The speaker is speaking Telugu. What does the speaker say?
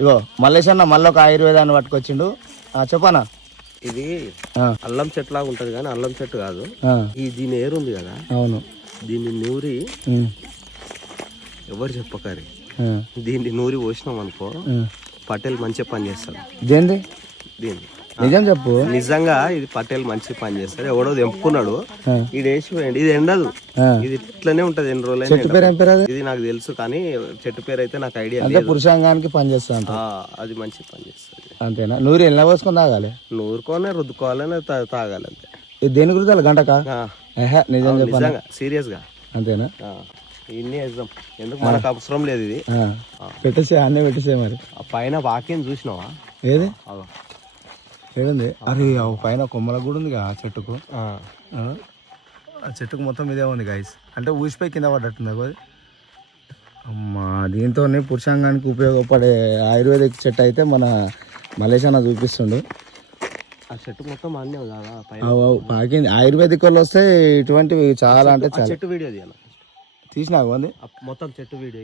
ఇగో మల్లేష్ అన్న మళ్ళీ ఒక ఆయుర్వేదాన్ని పట్టుకొచ్చిండు. చెప్పనా, ఇది అల్లం చెట్టు లాగా ఉంటది కానీ అల్లం చెట్టు కాదు. ఈ దీని ఏరు ఉంది కదా, అవును, దీన్ని నూరి ఎవరు చెప్పకరి దీన్ని నూరి పోసినాం అనుకో పటేల్ మంచిగా పని చేస్తాడు. దేంది దీన్ని నిజం చెప్పు. నిజంగా ఇది పటేల్ మంచి పని చేస్తాడు. ఎవడో తెంపుకున్నాడు, ఇది వేసిపోయండి. ఇది ఎండదు, ఇది ఇట్లనే ఉంటది ఎన్ని రోజులు. చెట్టు పేరు ఏం పేరు అది? ఇది నాకు తెలుసు కానీ చెట్టు పేరు అయితే నాకు ఐడియా అంటే పురుషాంగానికి పని చేస్తా. అది మంచి పని చేస్తుంది. అంతేనా? నూరు ఎల్ల పోసుకొని తాగాలి, నూరుకోనే రుద్దుకోవాలని తాగాలి అంతే. ఇది దేని గురించి గంటకా? నిజం చెప్పాను, నిజంగా సీరియస్ గా. అంతేనా? ఇన్ని వేద్దాం, ఎందుకు మనకు అవసరం లేదు. ఇది పెట్టేసే, అన్నీ పెట్టేసే. మరి ఆ పైన వాకేం చూసినావా? ఏది ఏడుంది? అరే పైన కొమ్మలకు కూడా ఉంది ఆ చెట్టుకు. ఆ చెట్టుకు మొత్తం ఇదే ఉంది గాయస్. అంటే ఊసిపోయి కింద పడ్డట్టుంది అది. అమ్మా, దీంతో పురుషాంగానికి ఉపయోగపడే ఆయుర్వేదిక్ చెట్టు అయితే మన మల్లేష్ అన్న చూపిస్తుండు. ఆ చెట్టు మొత్తం అన్నీ పాకింది. ఆయుర్వేదిక్ వాళ్ళు వస్తే ఇటువంటివి చాలా అంటే చాలా. చెట్టు వీడియో తీసినా మొత్తం చెట్టు వీడియో.